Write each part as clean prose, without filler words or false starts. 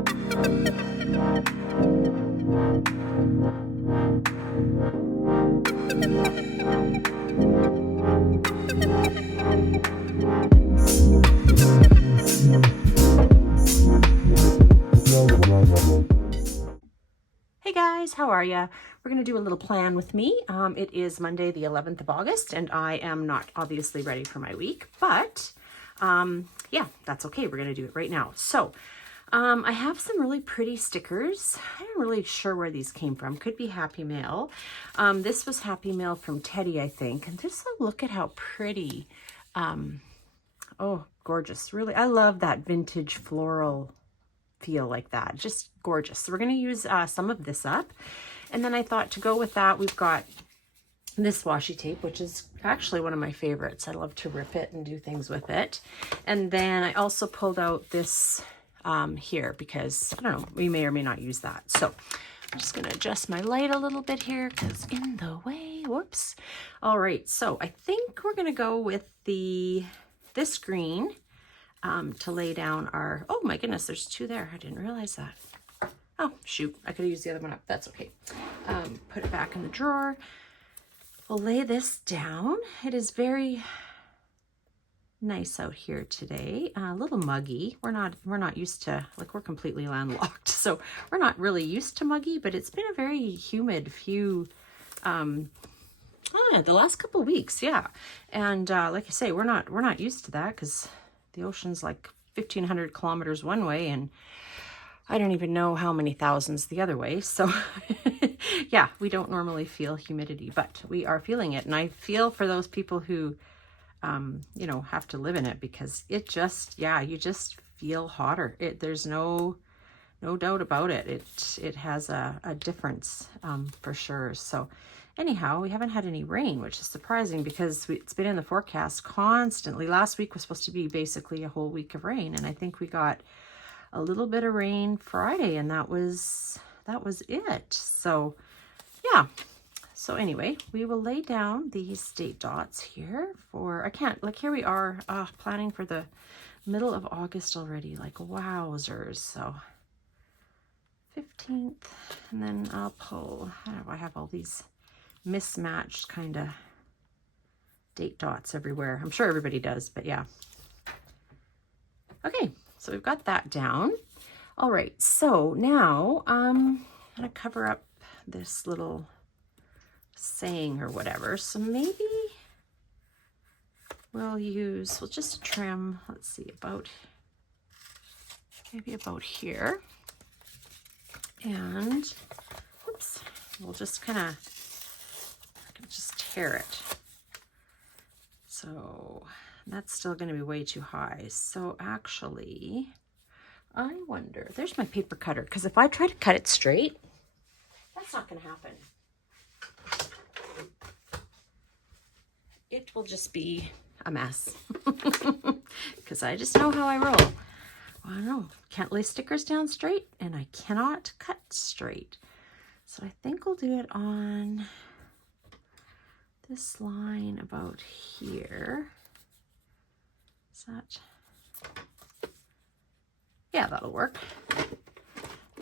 Hey guys, how are ya? We're going to do a little plan with me. It is Monday, the 11th of August, and I am not obviously ready for my week, but yeah, that's okay. We're going to do it right now. So I have some really pretty stickers. I'm not really sure where these came from. Could be Happy Mail. This was Happy Mail from Teddy, I think. And just look at how pretty. Oh, gorgeous. Really, I love that vintage floral feel like that. Just gorgeous. So we're going to use some of this up. And then I thought to go with that, we've got this washi tape, which is actually one of my favorites. I love to rip it and do things with it. And then I also pulled out this here because, I don't know, we may or may not use that. So I'm just going to adjust my light a little bit here because in the way. Whoops. All right. So I think we're going to go with this green to lay down our, oh my goodness, there's two there. I didn't realize that. Oh, shoot. I could have used the other one up. That's okay. Put it back in the drawer. We'll lay this down. It is very nice out here today. A little muggy. We're not used to, like, we're completely landlocked. So we're not really used to muggy, but it's been a very humid few, the last couple of weeks. Yeah. And like I say, we're not used to that because the ocean's like 1,500 kilometers one way and I don't even know how many thousands the other way. So yeah, we don't normally feel humidity, but we are feeling it. And I feel for those people who, you know, have to live in it because it just, yeah, you just feel hotter. There's no doubt about it. It has a difference for sure. So anyhow, we haven't had any rain, which is surprising because it's been in the forecast constantly. Last week was supposed to be basically a whole week of rain. And I think we got a little bit of rain Friday and that was it. So yeah. So anyway, we will lay down these date dots here for, I can't, like here we are planning for the middle of August already, like wowzers. So 15th, and then I'll pull, I have all these mismatched kind of date dots everywhere. I'm sure everybody does, but yeah. Okay, so we've got that down. All right, so now I'm gonna cover up this little saying or whatever. So maybe we'll just trim, let's see, maybe about here. And oops, we'll just kind of just tear it. So that's still going to be way too high. So actually, I wonder, there's my paper cutter, because if I try to cut it straight, that's not going to happen. It will just be a mess because I just know how I roll. Well, I don't know, can't lay stickers down straight and I cannot cut straight. So I think we'll do it on this line about here. Is that, yeah, that'll work.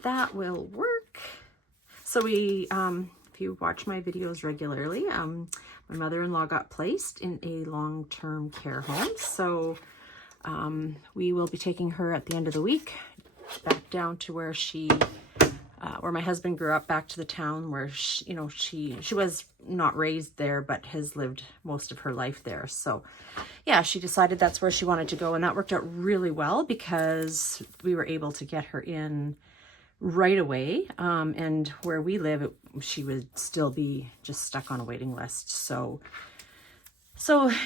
That will work. So we, if you watch my videos regularly, my mother-in-law got placed in a long-term care home. So we will be taking her at the end of the week back down to where where my husband grew up, back to the town where she was not raised there, but has lived most of her life there. So yeah, she decided that's where she wanted to go, and that worked out really well because we were able to get her in right away. And where we live, she would still be just stuck on a waiting list. So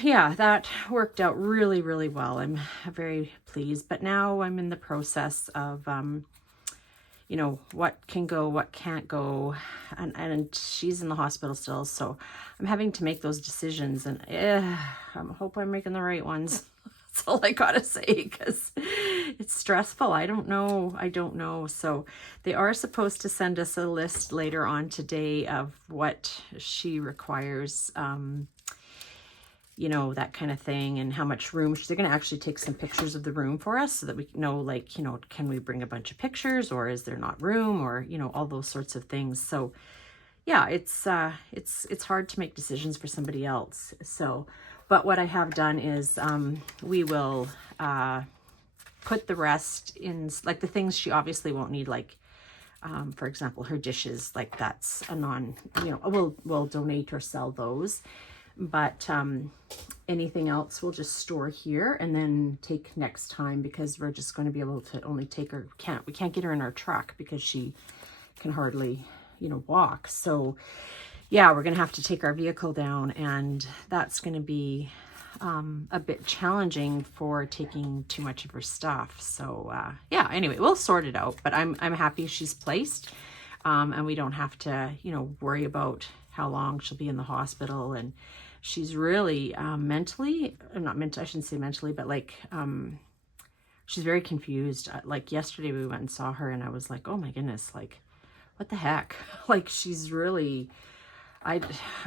yeah, that worked out really, really well. I'm very pleased, but now I'm in the process of, you know, what can go, what can't go. And she's in the hospital still. So I'm having to make those decisions, and I hope I'm making the right ones. That's all I gotta say, because it's stressful. I don't know. So they are supposed to send us a list later on today of what she requires, you know, that kind of thing, and how much room. They're going to actually take some pictures of the room for us so that we know, like, you know, can we bring a bunch of pictures, or is there not room, or, you know, all those sorts of things. So yeah, it's hard to make decisions for somebody else. So, but what I have done is we will put the rest in, like the things she obviously won't need, like for example, her dishes, like that's a non, you know, we'll donate or sell those. But anything else we'll just store here and then take next time, because we're just going to be able to only take her, we can't get her in our truck because she can hardly, you know, walk. So yeah, we're going to have to take our vehicle down, and that's going to be a bit challenging for taking too much of her stuff. So yeah, anyway, we'll sort it out, but I'm happy she's placed, and we don't have to, you know, worry about how long she'll be in the hospital. And she's really mentally, not mental, I shouldn't say mentally, but like she's very confused. Like yesterday we went and saw her, and I was like, oh my goodness, like what the heck? Like she's really, I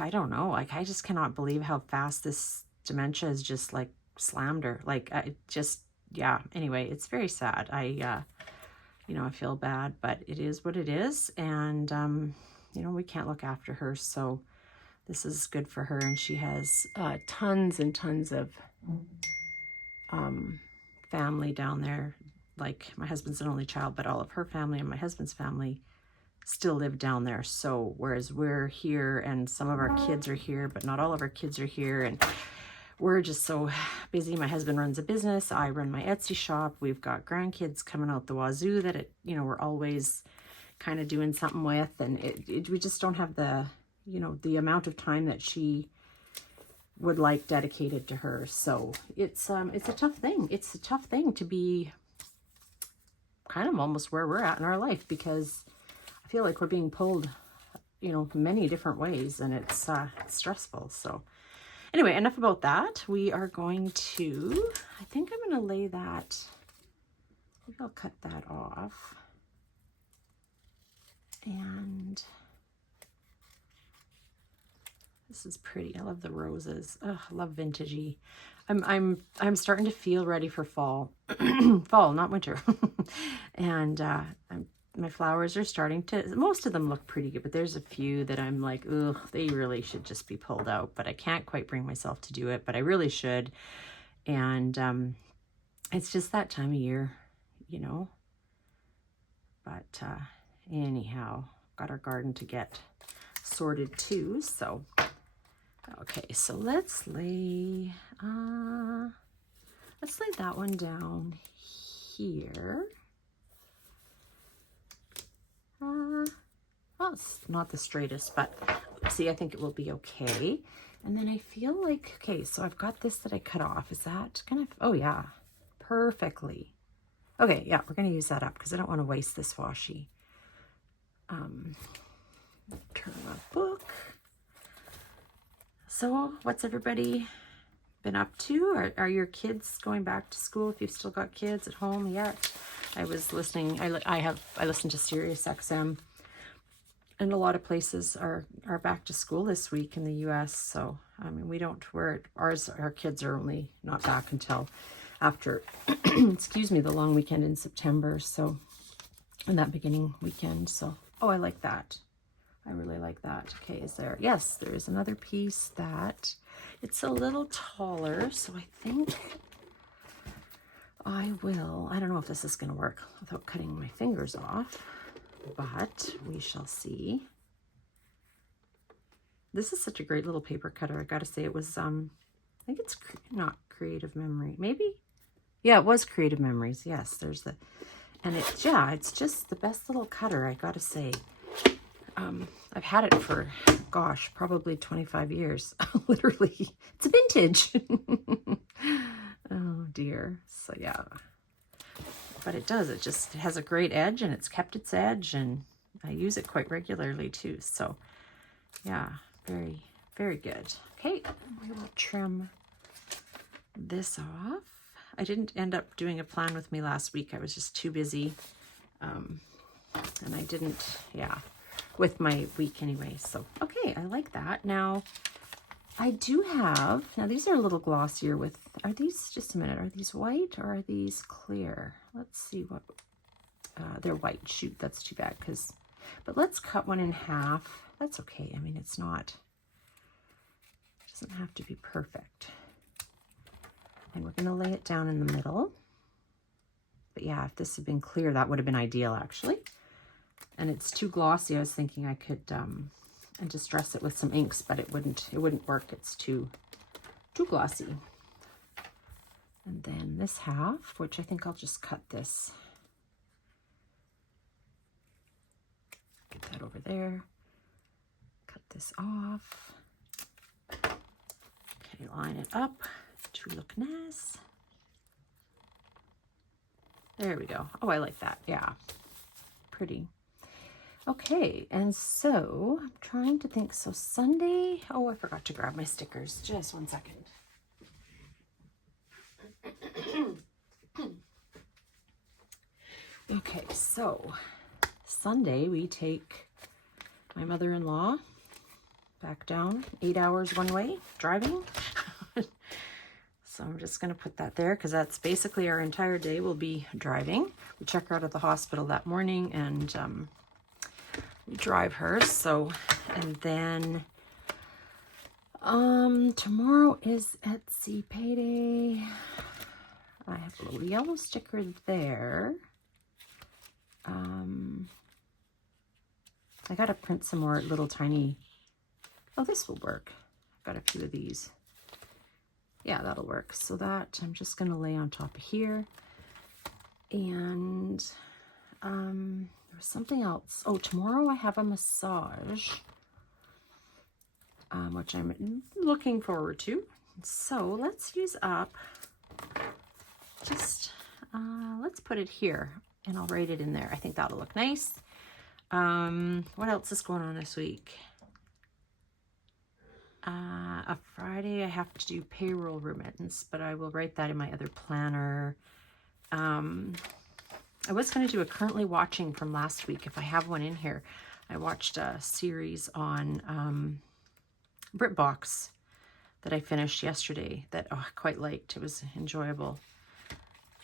don't know, like I just cannot believe how fast this dementia has just like slammed her. Like I just, yeah, anyway, it's very sad. You know, I feel bad, but it is what it is. And you know, we can't look after her, so this is good for her. And she has tons and tons of family down there. Like my husband's an only child, but all of her family and my husband's family still live down there. So whereas we're here and some of our kids are here, but not all of our kids are here, and we're just so busy. My husband runs a business, I run my Etsy shop, we've got grandkids coming out the wazoo that you know, we're always kind of doing something with, and we just don't have the, you know, the amount of time that she would like dedicated to her. So it's a tough thing. It's a tough thing to be kind of almost where we're at in our life, because I feel like we're being pulled, you know, many different ways, and it's stressful. So anyway, enough about that. We are going to, I think I'm going to lay that, maybe I'll cut that off. And this is pretty. I love the roses. Oh, I love vintagey. I'm starting to feel ready for fall. Fall, not winter. And my flowers are starting to, most of them look pretty good, but there's a few that I'm like, ugh, they really should just be pulled out, but I can't quite bring myself to do it, but I really should. And it's just that time of year, you know. But anyhow, got our garden to get sorted too. So okay, so let's lay that one down here. Well, it's not the straightest, but see, I think it will be okay. And then I feel like, okay, so I've got this that I cut off. Is that gonna, oh yeah, perfectly. Okay, yeah, we're gonna use that up because I don't want to waste this washi. Turn my book. So what's everybody been up to? Are your kids going back to school, if you've still got kids at home yet? I was listening, I listened to Sirius XM, and a lot of places are back to school this week in the US. So I mean, our kids are only not back until after excuse me, the long weekend in September. So, and that beginning weekend. So, oh, I like that. I really like that. Okay, yes, there is another piece that it's a little taller. So I think I don't know if this is going to work without cutting my fingers off, but we shall see. This is such a great little paper cutter. I got to say, it was, I think it's not Creative Memory. Maybe? Yeah, it was Creative Memories. Yes, there's the, and it's just the best little cutter, I got to say. I've had it for, gosh, probably 25 years. Literally, it's a vintage. Oh dear. So yeah, but it has a great edge, and it's kept its edge, and I use it quite regularly too. So yeah, very, very good. Okay, we will trim this off. I didn't end up doing a plan with me last week. I was just too busy. And I didn't, yeah, with my week anyway. So, okay, I like that. Now, I do have, now these are a little glossier with, are these, just a minute, are these white or are these clear? Let's see what, they're white. Shoot, that's too bad but let's cut one in half. That's okay. I mean, it's not, it doesn't have to be perfect. And we're going to lay it down in the middle. But yeah, if this had been clear, that would have been ideal actually. And it's too glossy. I was thinking I could and distress it with some inks, but it wouldn't work. It's too glossy. And then this half, which I think I'll just cut this. Get that over there. Cut this off. Okay, line it up to look nice. There we go. Oh, I like that. Yeah, pretty. Okay, and so I'm trying to think. So Sunday, oh, I forgot to grab my stickers. Just one second. Okay, so Sunday we take my mother-in-law back down, 8 hours one way driving. So I'm just going to put that there because that's basically our entire day will be driving. We check her out of the hospital that morning and we drive her. So, and then tomorrow is Etsy payday. I have a little yellow sticker there. I got to print some more little tiny, oh, this will work. I've got a few of these. Yeah, that'll work. So that I'm just going to lay on top of here. And there was something else. Oh, tomorrow I have a massage, which I'm looking forward to. So let's use up just, let's put it here and I'll write it in there. I think that'll look nice. What else is going on this week? A Friday I have to do payroll remittance, but I will write that in my other planner. I was going to do a currently watching from last week if I have one in here. I watched a series on BritBox that I finished yesterday that I quite liked. It was enjoyable.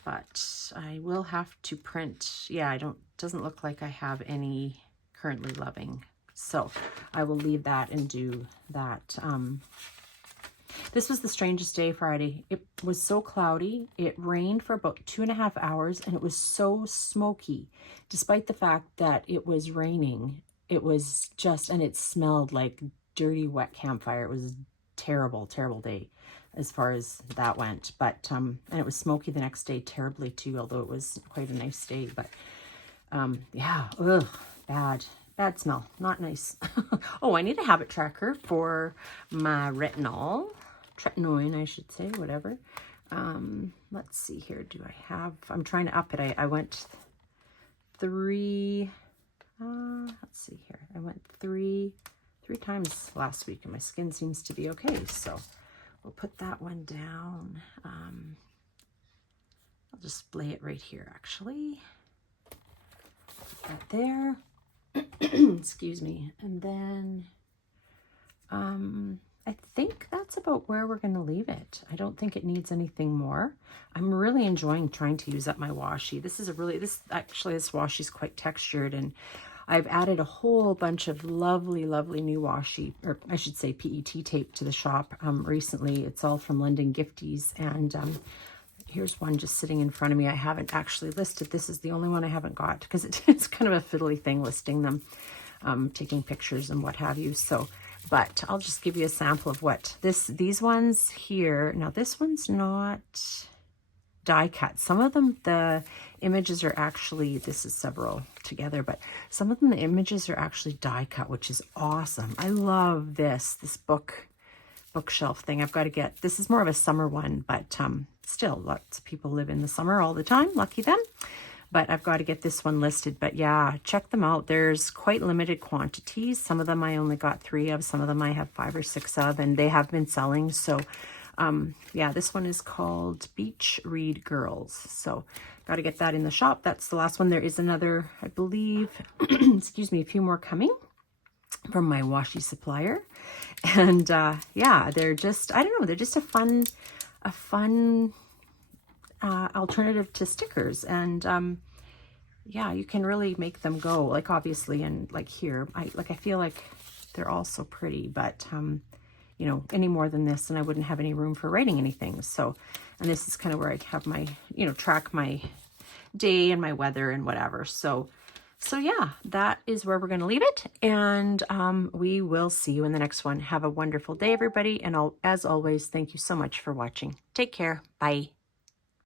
But I will have to print. Yeah, doesn't look like I have any currently loving. So I will leave that and do that. This was the strangest day Friday. It was so cloudy. It rained for about 2.5 hours and it was so smoky. Despite the fact that it was raining, it was just, and it smelled like dirty, wet campfire. It was a terrible, terrible day as far as that went. But, and it was smoky the next day terribly too, although it was quite a nice day. But yeah, ugh, bad smell, not nice. Oh, I need a habit tracker for my tretinoin, I should say, whatever. Let's see here. Do I have, I'm trying to up it. I went three, let's see here. I went three times last week and my skin seems to be okay. So we'll put that one down. I'll just lay it right here, actually. Put that there. Excuse me. And then I think that's about where we're going to leave it. I don't think it needs anything more. I'm really enjoying trying to use up my washi. This washi is quite textured, and I've added a whole bunch of lovely, lovely new washi, or I should say PET tape to the shop recently. It's all from London Gifties, and here's one just sitting in front of me. I haven't actually listed. This is the only one I haven't got because it's kind of a fiddly thing listing them, taking pictures and what have you. So, but I'll just give you a sample of what these ones here. Now this one's not die cut. Some of them, the images are actually, this is several together, but some of them, the images are actually die cut, which is awesome. I love this bookshelf thing. I've got to get, this is more of a summer one, but still lots of people live in the summer all the time. Lucky them. But I've got to get this one listed. But yeah, check them out. There's quite limited quantities. Some of them I only got 3 of. Some of them I have 5 or 6 of, and they have been selling. So yeah, this one is called Beach Read Girls. So got to get that in the shop. That's the last one. There is another, I believe, excuse me, a few more coming. from my washi supplier. And yeah, they're just, I don't know, they're just a fun alternative to stickers. And yeah, you can really make them go, like obviously, and like here, I feel like they're all so pretty, but you know, any more than this and I wouldn't have any room for writing anything. So, and this is kind of where I have my, you know, track my day and my weather and whatever. So yeah, that is where we're going to leave it. And we will see you in the next one. Have a wonderful day, everybody. And as always, thank you so much for watching. Take care. Bye.